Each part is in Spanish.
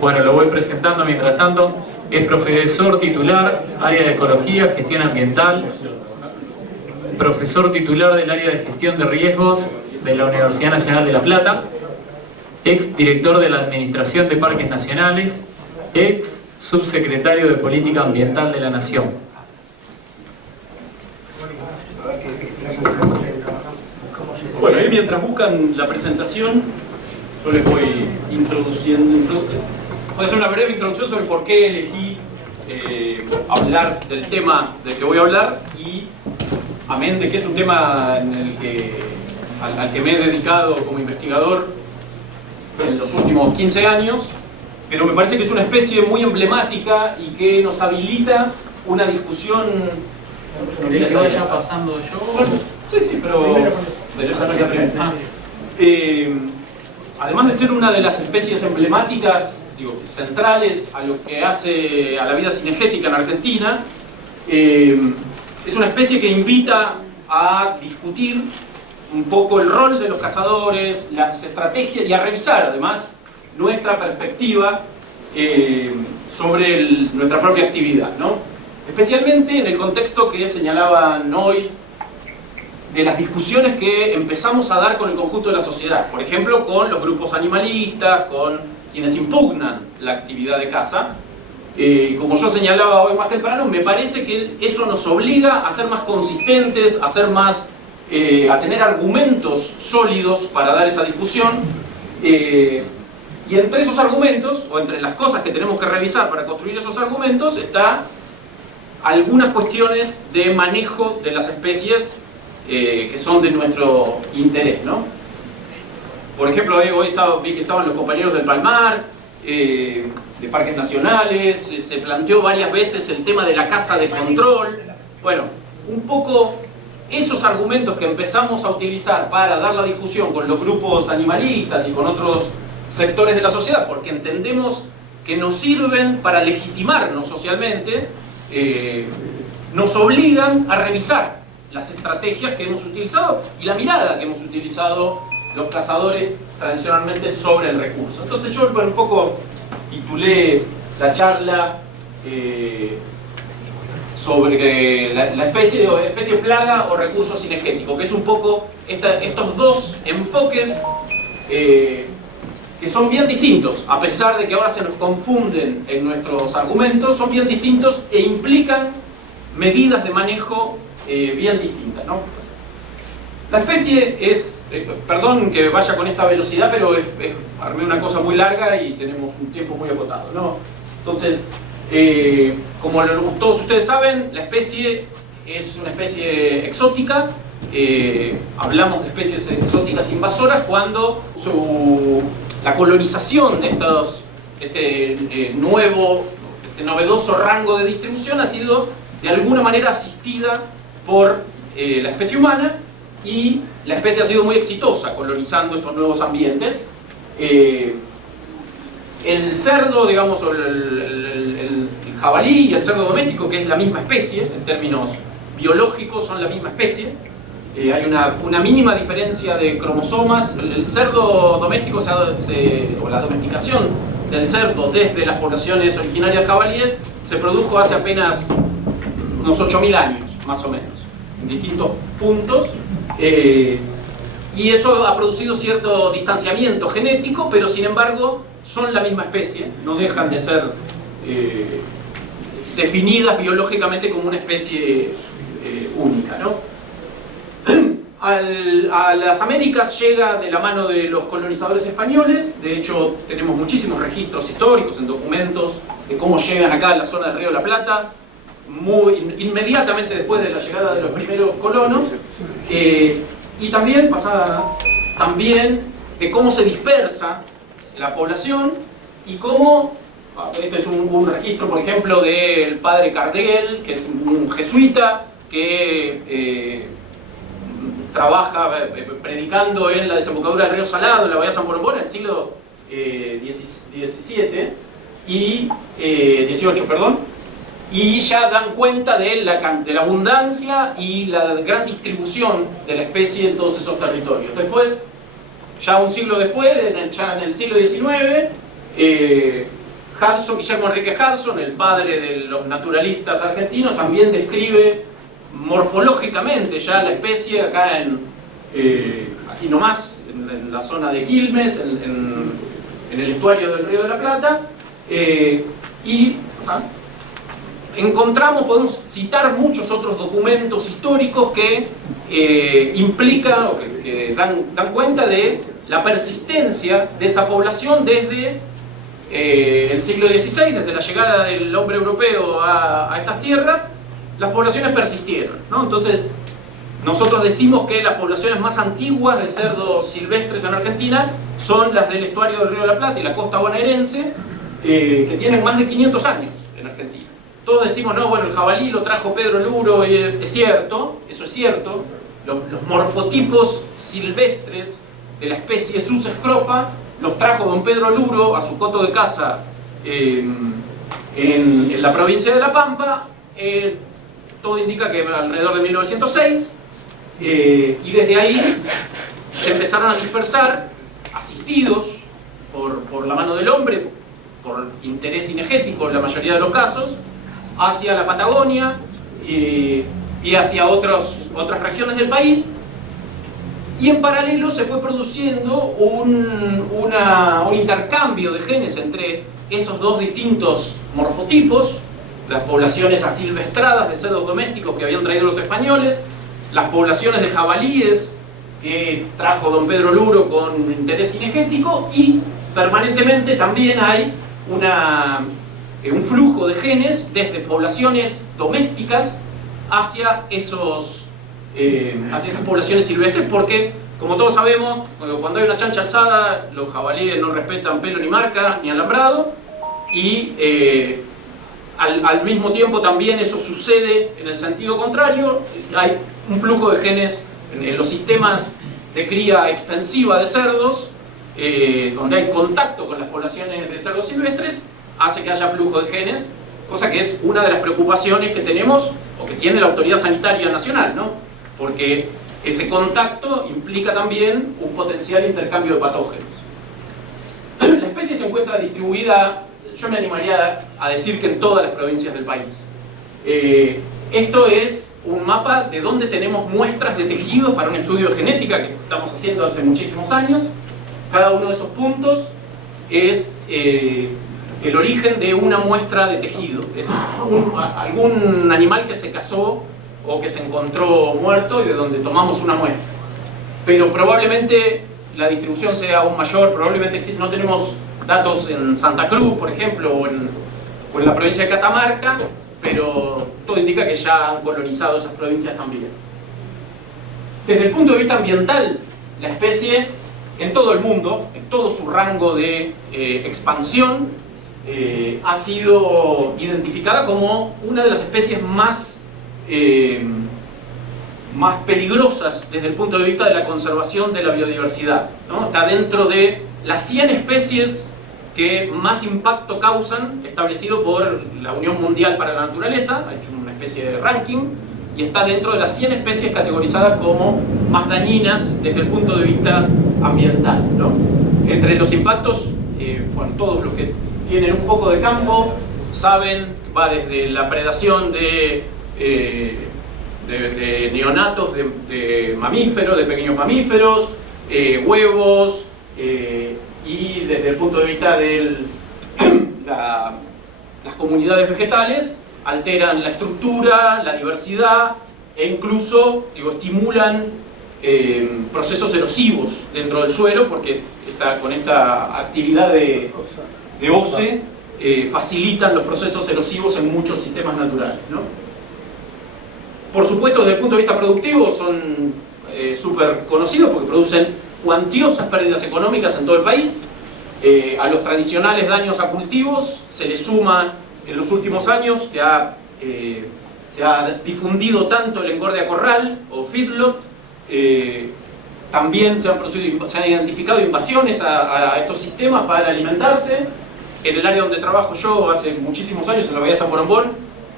Bueno, lo voy presentando mientras tanto. Es profesor titular, área de Ecología, Gestión Ambiental, profesor titular del área de Gestión de Riesgos de la Universidad Nacional de La Plata, ex director de la Administración de Parques Nacionales, ex subsecretario de Política Ambiental de la Nación. Bueno, y mientras buscan la presentación, yo les voy introduciendo. Voy a hacer una breve introducción sobre por qué elegí hablar del tema del que voy a hablar, y amén de que es un tema en el que, al que me he dedicado como investigador en los últimos 15 años, pero me parece que es una especie muy emblemática y que nos habilita una discusión. ¿Querés que vaya pasando yo? Bueno, sí, pero esa no es la pregunta. Además de ser una de las especies emblemáticas, centrales a lo que hace a la vida cinegética en Argentina, es una especie que invita a discutir un poco el rol de los cazadores, las estrategias, y a revisar además nuestra perspectiva sobre nuestra propia actividad, ¿no? Especialmente en el contexto que señalaban hoy de las discusiones que empezamos a dar con el conjunto de la sociedad, por ejemplo con los grupos animalistas, con quienes impugnan la actividad de caza. Como yo señalaba hoy más temprano, me parece que eso nos obliga a ser más consistentes, a ser más, a tener argumentos sólidos para dar esa discusión, y entre esos argumentos, o entre las cosas que tenemos que revisar para construir esos argumentos, está algunas cuestiones de manejo de las especies que son de nuestro interés, ¿no? Por ejemplo, hoy vi que estaban los compañeros del Palmar, de Parques Nacionales, se planteó varias veces el tema de la caza de control. Bueno, un poco esos argumentos que empezamos a utilizar para dar la discusión con los grupos animalistas y con otros sectores de la sociedad, porque entendemos que nos sirven para legitimarnos socialmente, nos obligan a revisar las estrategias que hemos utilizado y la mirada que hemos utilizado los cazadores tradicionalmente sobre el recurso. Entonces yo un poco titulé la charla sobre la especie plaga o recurso cinegético, que es un poco estos dos enfoques que son bien distintos, a pesar de que ahora se nos confunden en nuestros argumentos, son bien distintos e implican medidas de manejo bien distintas, ¿no? La especie es, perdón que vaya con esta velocidad, pero armé una cosa muy larga y tenemos un tiempo muy acotado, ¿no? Entonces, como todos ustedes saben, la especie es una especie exótica. Hablamos de especies exóticas invasoras cuando la colonización de este novedoso rango de distribución ha sido de alguna manera asistida por la especie humana, y la especie ha sido muy exitosa colonizando estos nuevos ambientes. El cerdo, digamos, o el jabalí y el cerdo doméstico, que es la misma especie, en términos biológicos son la misma especie. Hay una mínima diferencia de cromosomas. El cerdo doméstico, o la domesticación del cerdo desde las poblaciones originarias de jabalíes, se produjo hace apenas unos 8.000 años, más o menos, en distintos puntos. Y eso ha producido cierto distanciamiento genético, pero sin embargo son la misma especie, no dejan de ser definidas biológicamente como una especie única, ¿no? A las Américas llega de la mano de los colonizadores españoles. De hecho, tenemos muchísimos registros históricos en documentos de cómo llegan acá a la zona del Río de la Plata, inmediatamente después de la llegada de los primeros colonos, y también de cómo se dispersa la población y cómo, este es un registro, por ejemplo, del padre Cardel, que es un jesuita que trabaja predicando en la desembocadura del río Salado, en la bahía San Borondón, en el siglo XVII y XVIII, perdón, y ya dan cuenta de la abundancia y la gran distribución de la especie en todos esos territorios. Después, ya un siglo después, ya en el siglo XIX, Guillermo Enrique Hudson, el padre de los naturalistas argentinos, también describe morfológicamente ya la especie acá aquí nomás, en la zona de Quilmes, en el estuario del Río de la Plata, y podemos citar muchos otros documentos históricos que implican o que dan cuenta de la persistencia de esa población desde el siglo XVI, desde la llegada del hombre europeo a estas tierras. Las poblaciones persistieron, ¿no? Entonces, nosotros decimos que las poblaciones más antiguas de cerdos silvestres en Argentina son las del estuario del Río de la Plata y la costa bonaerense, que tienen más de 500 años en Argentina. Todos decimos, no, bueno, el jabalí lo trajo Pedro Luro, y es cierto, eso es cierto. Los morfotipos silvestres de la especie Sus scrofa los trajo don Pedro Luro a su coto de caza en la provincia de La Pampa. Todo indica que alrededor de 1906, y desde ahí se empezaron a dispersar, asistidos por la mano del hombre, por interés cinegético en la mayoría de los casos, hacia la Patagonia y hacia otras regiones del país. Y en paralelo se fue produciendo un intercambio de genes entre esos dos distintos morfotipos, las poblaciones asilvestradas de cerdos domésticos que habían traído los españoles, las poblaciones de jabalíes que trajo don Pedro Luro con interés cinegético, y permanentemente también hay un flujo de genes desde poblaciones domésticas hacia esas poblaciones silvestres, porque, como todos sabemos, cuando hay una chancha alzada, los jabalíes no respetan pelo ni marca ni alambrado, y al mismo tiempo también eso sucede en el sentido contrario. Hay un flujo de genes en los sistemas de cría extensiva de cerdos, donde hay contacto con las poblaciones de cerdos silvestres, hace que haya flujo de genes, cosa que es una de las preocupaciones que tenemos o que tiene la Autoridad Sanitaria Nacional, ¿no? Porque ese contacto implica también un potencial intercambio de patógenos. La especie se encuentra distribuida, yo me animaría a decir que en todas las provincias del país. Esto es un mapa de donde tenemos muestras de tejidos para un estudio de genética que estamos haciendo hace muchísimos años. Cada uno de esos puntos es el origen de una muestra de tejido. Es algún animal que se cazó o que se encontró muerto y de donde tomamos una muestra. Pero probablemente la distribución sea aún mayor, probablemente no tenemos datos en Santa Cruz, por ejemplo, o en la provincia de Catamarca, pero todo indica que ya han colonizado esas provincias también. Desde el punto de vista ambiental, la especie en todo el mundo, en todo su rango de expansión, ha sido identificada como una de las especies más peligrosas desde el punto de vista de la conservación de la biodiversidad, ¿no? Está dentro de las 100 especies que más impacto causan, establecido por la Unión Mundial para la Naturaleza, ha hecho una especie de ranking, y está dentro de las 100 especies categorizadas como más dañinas desde el punto de vista ambiental, ¿no? Entre los impactos, bueno, todos los que tienen un poco de campo saben, va desde la predación de neonatos de mamíferos, de pequeños mamíferos, huevos, y desde el punto de vista de las comunidades vegetales, alteran la estructura, la diversidad, e incluso, estimulan procesos erosivos dentro del suelo, porque con esta actividad de OCE facilitan los procesos erosivos en muchos sistemas naturales, ¿no? Por supuesto, desde el punto de vista productivo son súper conocidos porque producen cuantiosas pérdidas económicas en todo el país. A los tradicionales daños a cultivos se le suma en los últimos años que se ha difundido tanto el engorde a corral o feedlot. También se han identificado invasiones a estos sistemas para alimentarse. En el área donde trabajo yo hace muchísimos años, en la bahía de San Borombón,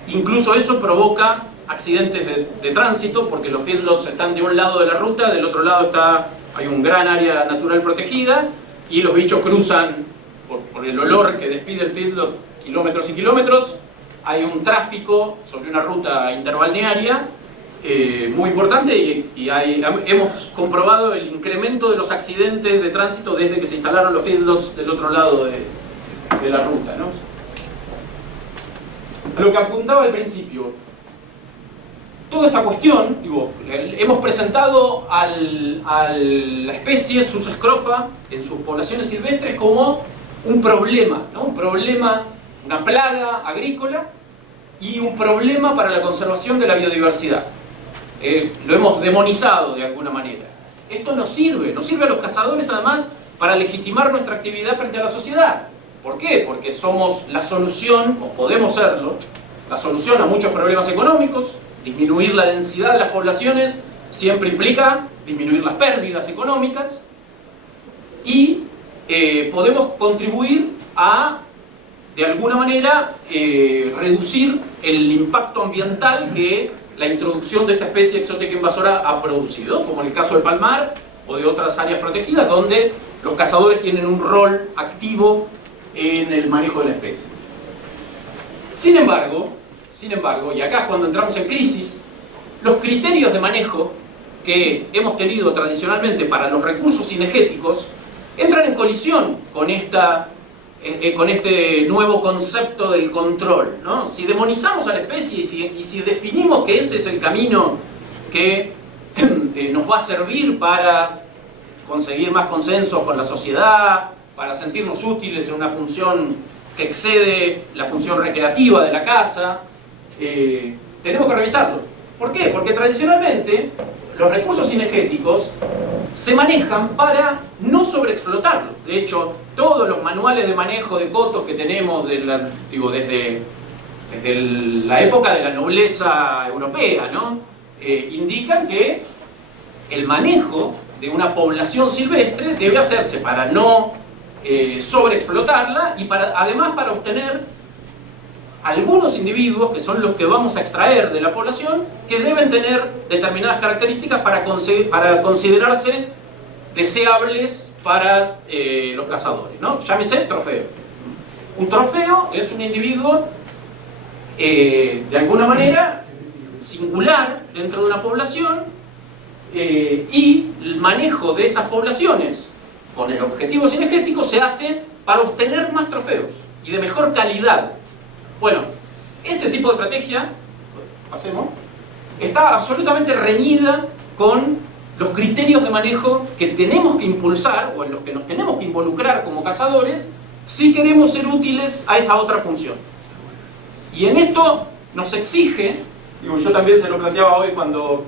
incluso eso provoca accidentes de tránsito, porque los feedlots están de un lado de la ruta, del otro lado está hay un gran área natural protegida y los bichos cruzan por el olor que despide el feedlot kilómetros y kilómetros. Hay un tráfico sobre una ruta interbalnearia muy importante y hemos comprobado el incremento de los accidentes de tránsito desde que se instalaron los feedlots del otro lado de la ruta, ¿no? A lo que apuntaba al principio, toda esta cuestión, digo, hemos presentado a la especie Sus scrofa en sus poblaciones silvestres como un problema, ¿no? Un problema, una plaga agrícola y un problema para la conservación de la biodiversidad. Lo hemos demonizado de alguna manera. Esto nos sirve a los cazadores además para legitimar nuestra actividad frente a la sociedad. ¿Por qué? Porque somos la solución, o podemos serlo, la solución a muchos problemas económicos. Disminuir la densidad de las poblaciones siempre implica disminuir las pérdidas económicas y podemos contribuir a, de alguna manera, reducir el impacto ambiental que la introducción de esta especie exótica invasora ha producido, como en el caso del palmar o de otras áreas protegidas, donde los cazadores tienen un rol activo en el manejo de la especie. Sin embargo, y acá es cuando entramos en crisis, los criterios de manejo que hemos tenido tradicionalmente para los recursos cinegéticos entran en colisión con este nuevo concepto del control, ¿no? Si demonizamos a la especie y si definimos que ese es el camino que nos va a servir para conseguir más consenso con la sociedad, para sentirnos útiles en una función que excede la función recreativa de la caza, tenemos que revisarlo. ¿Por qué? Porque tradicionalmente los recursos cinegéticos se manejan para no sobreexplotarlos. De hecho, todos los manuales de manejo de cotos que tenemos desde la época de la nobleza europea, ¿no? Indican que el manejo de una población silvestre debe hacerse para no sobreexplotarla y además para obtener algunos individuos, que son los que vamos a extraer de la población, que deben tener determinadas características para considerarse deseables para los cazadores, ¿no? Llámese trofeo. Un trofeo es un individuo de alguna manera singular dentro de una población y el manejo de esas poblaciones con el objetivo cinegético se hace para obtener más trofeos y de mejor calidad. Bueno, ese tipo de estrategia, está absolutamente reñida con los criterios de manejo que tenemos que impulsar o en los que nos tenemos que involucrar como cazadores si queremos ser útiles a esa otra función. Y en esto nos exige, digo, yo también se lo planteaba hoy cuando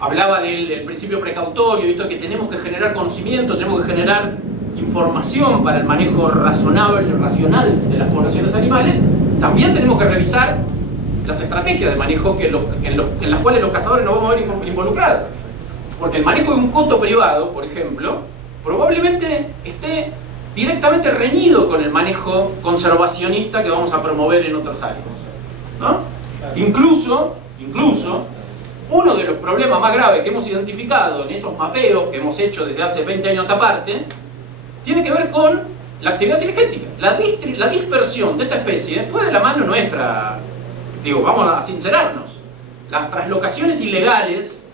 hablaba del principio precautorio, esto que tenemos que generar conocimiento, tenemos que generar información para el manejo razonable, racional de las poblaciones animales, también tenemos que revisar las estrategias de manejo en las cuales los cazadores nos vamos a ver involucrados. Porque el manejo de un coto privado, por ejemplo, probablemente esté directamente reñido con el manejo conservacionista que vamos a promover en otras áreas, ¿no? Incluso, uno de los problemas más graves que hemos identificado en esos mapeos que hemos hecho desde hace 20 años a esta parte, tiene que ver con la actividad cinegética. La dispersión de esta especie fue de la mano nuestra. Digo, vamos a sincerarnos. Las traslocaciones ilegales,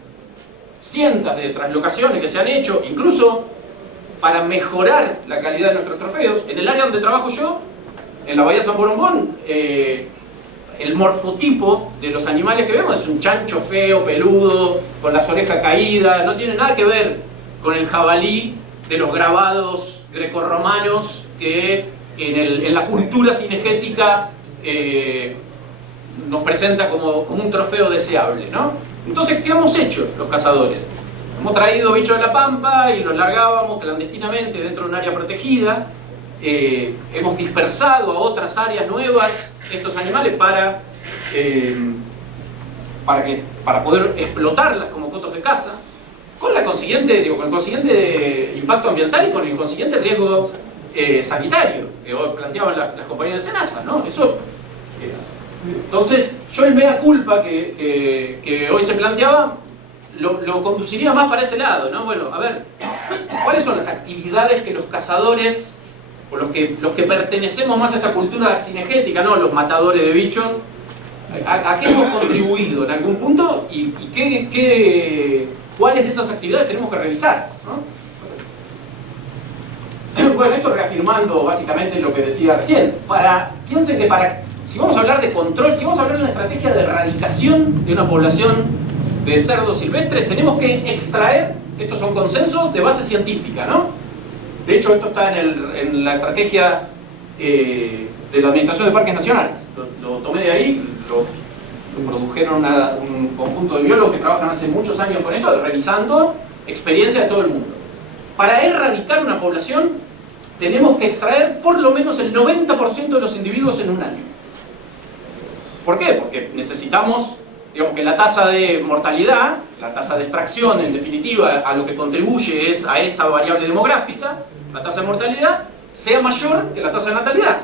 cientos de traslocaciones que se han hecho, incluso para mejorar la calidad de nuestros trofeos. En el área donde trabajo yo, en la Bahía San Borombón, el morfotipo de los animales que vemos es un chancho feo, peludo, con las orejas caídas, no tiene nada que ver con el jabalí de los grabados grecorromanos que en la cultura cinegética nos presenta como un trofeo deseable, ¿no? Entonces, ¿qué hemos hecho los cazadores? Hemos traído bichos de la pampa y los largábamos clandestinamente dentro de un área protegida. Hemos dispersado a otras áreas nuevas estos animales para poder explotarlas como cotos de caza, con el consiguiente impacto ambiental y con el consiguiente riesgo sanitario que hoy planteaban las compañías de SENASA, ¿no? Entonces, yo el mea culpa que hoy se planteaba lo conduciría más para ese lado, ¿no? Bueno, a ver, ¿cuáles son las actividades que los cazadores, o los que pertenecemos más a esta cultura cinegética, ¿no? Los matadores de bichos, ¿a qué hemos contribuido en algún punto? ¿Y cuáles de esas actividades tenemos que revisar, ¿no? Bueno, esto reafirmando básicamente lo que decía recién. Piensen que si vamos a hablar de control, si vamos a hablar de una estrategia de erradicación de una población de cerdos silvestres, tenemos que extraer, estos son consensos de base científica, ¿no? De hecho, esto está en la estrategia de la Administración de Parques Nacionales. Lo tomé de ahí, lo produjeron un conjunto de biólogos que trabajan hace muchos años con esto, revisando experiencia de todo el mundo. Para erradicar una población, tenemos que extraer por lo menos el 90% de los individuos en un año. ¿Por qué? Porque necesitamos, digamos, que la tasa de mortalidad, la tasa de extracción, en definitiva, a lo que contribuye es a esa variable demográfica, la tasa de mortalidad, sea mayor que la tasa de natalidad.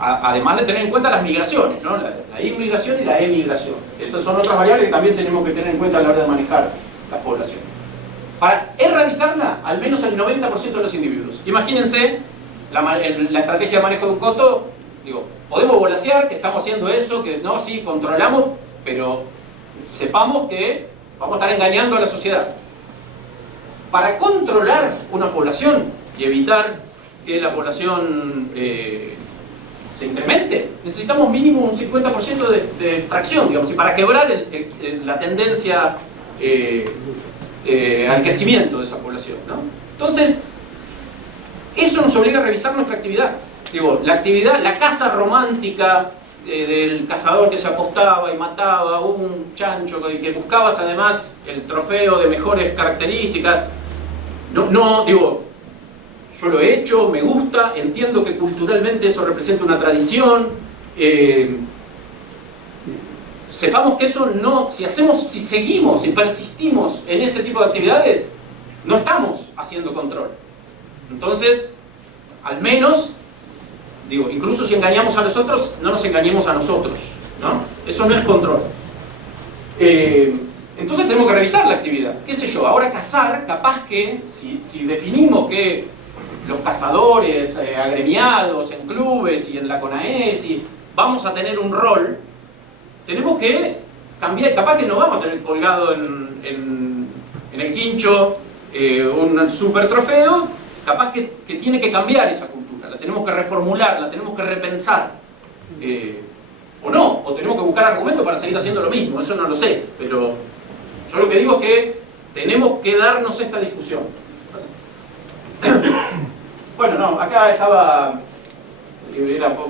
Además de tener en cuenta las migraciones, ¿no? La inmigración y la emigración. Esas son otras variables que también tenemos que tener en cuenta a la hora de manejar la población. Para erradicarla, al menos el 90% de los individuos. Imagínense la estrategia de manejo de un coto. Digo, podemos volasear que estamos haciendo eso, que no, sí, controlamos, pero sepamos que vamos a estar engañando a la sociedad. Para controlar una población y evitar que la población se incremente, necesitamos mínimo un 50% de extracción, digamos, y para quebrar la tendencia al crecimiento de esa población, ¿no? Entonces, eso nos obliga a revisar nuestra actividad. Digo, la caza romántica del cazador que se acostaba y mataba un chancho, que buscabas además el trofeo de mejores características. No, digo, yo lo he hecho, me gusta, entiendo que culturalmente eso representa una tradición. Sepamos que eso no, si seguimos y persistimos en ese tipo de actividades, no estamos haciendo control. Entonces, al menos, digo, incluso si engañamos a los otros, no nos engañemos a nosotros, ¿no? Eso no es control. Entonces tenemos que revisar la actividad. ¿Qué sé yo? Ahora cazar, capaz que, si definimos que los cazadores agremiados en clubes y en la CONAESI vamos a tener un rol, tenemos que cambiar, capaz que no vamos a tener colgado en el quincho un super trofeo, capaz que tiene que cambiar esa cultura, la tenemos que reformular, la tenemos que repensar. O no, o tenemos que buscar argumentos para seguir haciendo lo mismo, eso no lo sé, pero yo lo que digo es que tenemos que darnos esta discusión. Bueno, no, acá era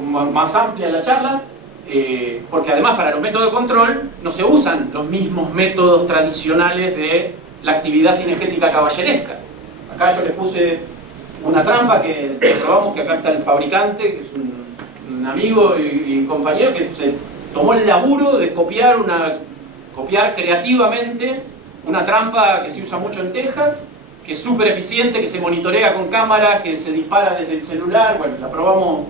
más amplia la charla, porque además para los métodos de control no se usan los mismos métodos tradicionales de la actividad cinegética caballeresca. Acá yo les puse una trampa que probamos, que acá está el fabricante, que es un amigo y compañero que se tomó el laburo de copiar creativamente una trampa que se usa mucho en Texas, que es súper eficiente, que se monitorea con cámaras, que se dispara desde el celular. Bueno, la probamos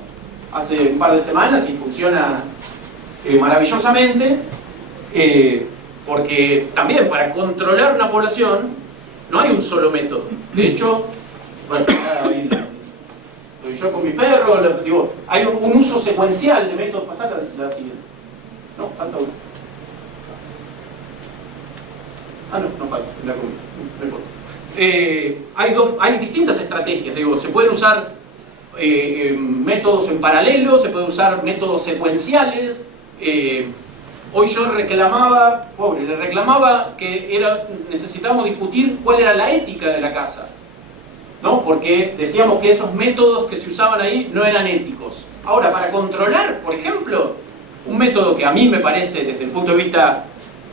hace un par de semanas y funciona maravillosamente, porque también para controlar una población no hay un solo método. De hecho, bueno, ahí estoy yo con mi perro, digo, hay un uso secuencial de métodos. Pasar la siguiente. No, falta uno. No falta, no importa. Hay distintas estrategias, digo, se pueden usar métodos en paralelo, se pueden usar métodos secuenciales. Hoy yo le reclamaba que necesitábamos discutir cuál era la ética de la caza, ¿no? Porque decíamos que esos métodos que se usaban ahí no eran éticos. Ahora, para controlar, por ejemplo, un método que a mí me parece, desde el punto de vista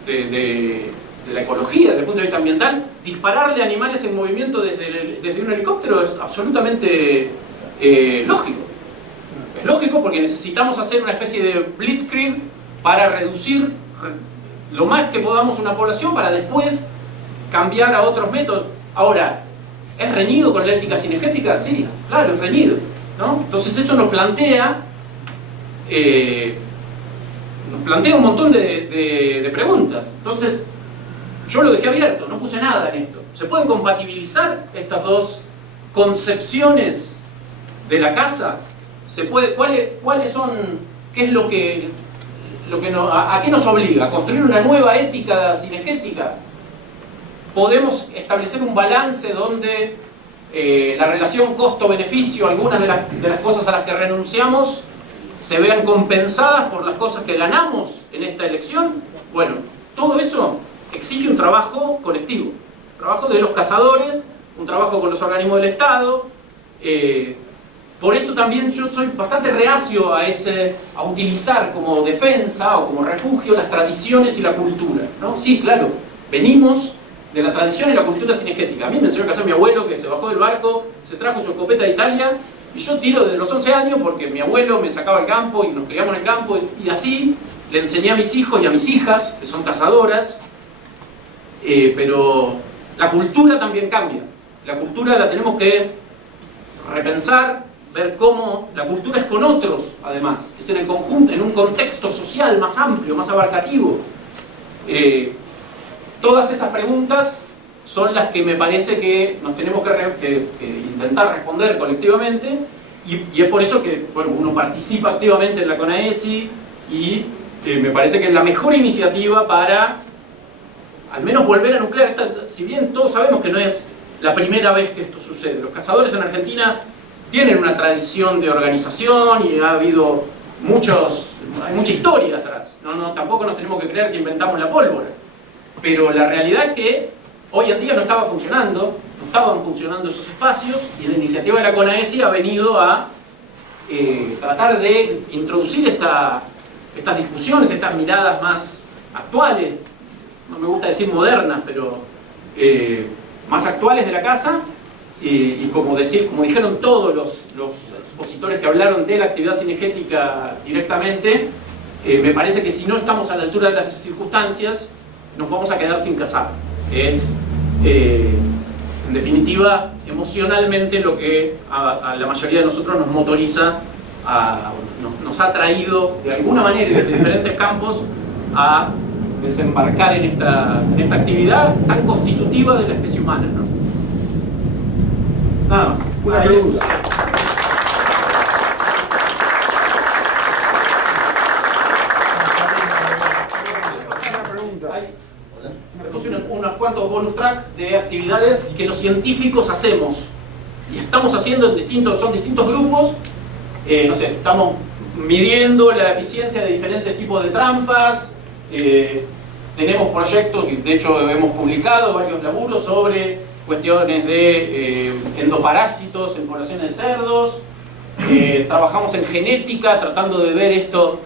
de la ecología, desde el punto de vista ambiental, dispararle a animales en movimiento desde un helicóptero es absolutamente lógico. Es lógico porque necesitamos hacer una especie de blitzkrieg para reducir lo más que podamos una población para después cambiar a otros métodos. Ahora, ¿es reñido con la ética cinegética? Sí, claro, es reñido, ¿no? Entonces eso nos plantea nos plantea un montón de preguntas. Entonces, yo lo dejé abierto, no puse nada en esto. ¿Se pueden compatibilizar estas dos concepciones de la casa? ¿Cuáles son, qué es lo que a qué nos obliga? ¿A construir una nueva ética cinegética? ¿Podemos establecer un balance donde la relación costo-beneficio, algunas de las cosas a las que renunciamos, se vean compensadas por las cosas que ganamos en esta elección? Bueno, todo eso exige un trabajo colectivo, un trabajo de los cazadores, un trabajo con los organismos del Estado. Por eso también yo soy bastante reacio a utilizar como defensa o como refugio las tradiciones y la cultura, ¿no? Sí, claro, venimos de la tradición y la cultura cinegética. A mí me enseñó a cazar mi abuelo, que se bajó del barco, se trajo su escopeta de Italia, y yo tiro desde los 11 años porque mi abuelo me sacaba al campo y nos criamos en el campo, y así le enseñé a mis hijos y a mis hijas, que son cazadoras. Pero la cultura también cambia. La cultura la tenemos que repensar, ver cómo la cultura es con otros, además, es en el conjunto, en un contexto social más amplio, más abarcativo. Todas esas preguntas son las que me parece que nos tenemos que intentar responder colectivamente, y es por eso que, bueno, uno participa activamente en la CONAESI, y me parece que es la mejor iniciativa para al menos volver a nuclear si bien todos sabemos que no es la primera vez que esto sucede. Los cazadores en Argentina tienen una tradición de organización y ha habido hay mucha historia atrás. Tampoco nos tenemos que creer que inventamos la pólvora. Pero la realidad es que hoy en día no estaban funcionando esos espacios, y la iniciativa de la CONAESI ha venido a tratar de introducir estas discusiones, estas miradas más actuales, no me gusta decir modernas, pero más actuales de la caza, y como dijeron todos los expositores que hablaron de la actividad cinegética directamente, me parece que si no estamos a la altura de las circunstancias, nos vamos a quedar sin cazar. Es, en definitiva, emocionalmente lo que a la mayoría de nosotros nos motoriza, nos ha traído de alguna manera desde diferentes campos a desembarcar en esta actividad tan constitutiva de la especie humana, ¿no? Nada más. Una pregunta. Me puse unos cuantos bonus track de actividades que los científicos hacemos y estamos haciendo son distintos grupos. No sé, estamos midiendo la eficiencia de diferentes tipos de trampas. Tenemos proyectos, y de hecho hemos publicado varios laburos sobre cuestiones de endoparásitos en poblaciones de cerdos. Trabajamos en genética, tratando de ver esto,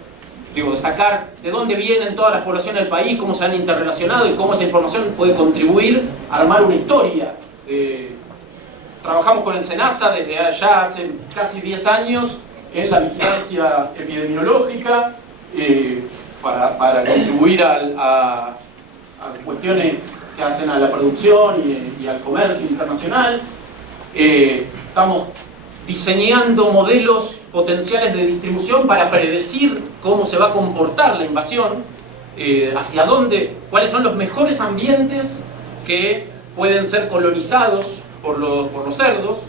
de sacar de dónde vienen todas las poblaciones del país, cómo se han interrelacionado y cómo esa información puede contribuir a armar una historia. Trabajamos con el SENASA desde ya hace casi 10 años en la vigilancia epidemiológica, para contribuir a cuestiones que hacen a la producción y al comercio internacional. Estamos diseñando modelos potenciales de distribución para predecir cómo se va a comportar la invasión, hacia dónde, cuáles son los mejores ambientes que pueden ser colonizados por los cerdos.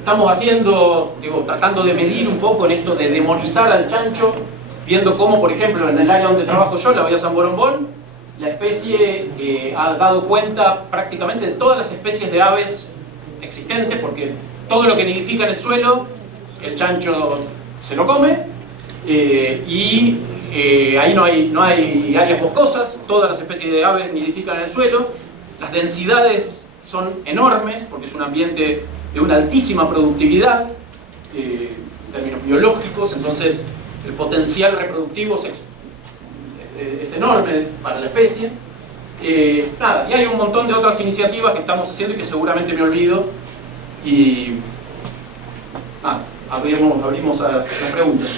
Estamos tratando de medir un poco en esto de demonizar al chancho, viendo cómo, por ejemplo, en el área donde trabajo yo, la Bahía San Borombón, la especie ha dado cuenta prácticamente de todas las especies de aves existentes, porque todo lo que nidifica en el suelo, el chancho se lo come, y ahí no hay áreas boscosas, todas las especies de aves nidifican en el suelo. Las densidades son enormes, porque es un ambiente de una altísima productividad, en términos biológicos, entonces el potencial reproductivo es enorme para la especie. Y hay un montón de otras iniciativas que estamos haciendo y que seguramente me olvido. Y abrimos a las preguntas.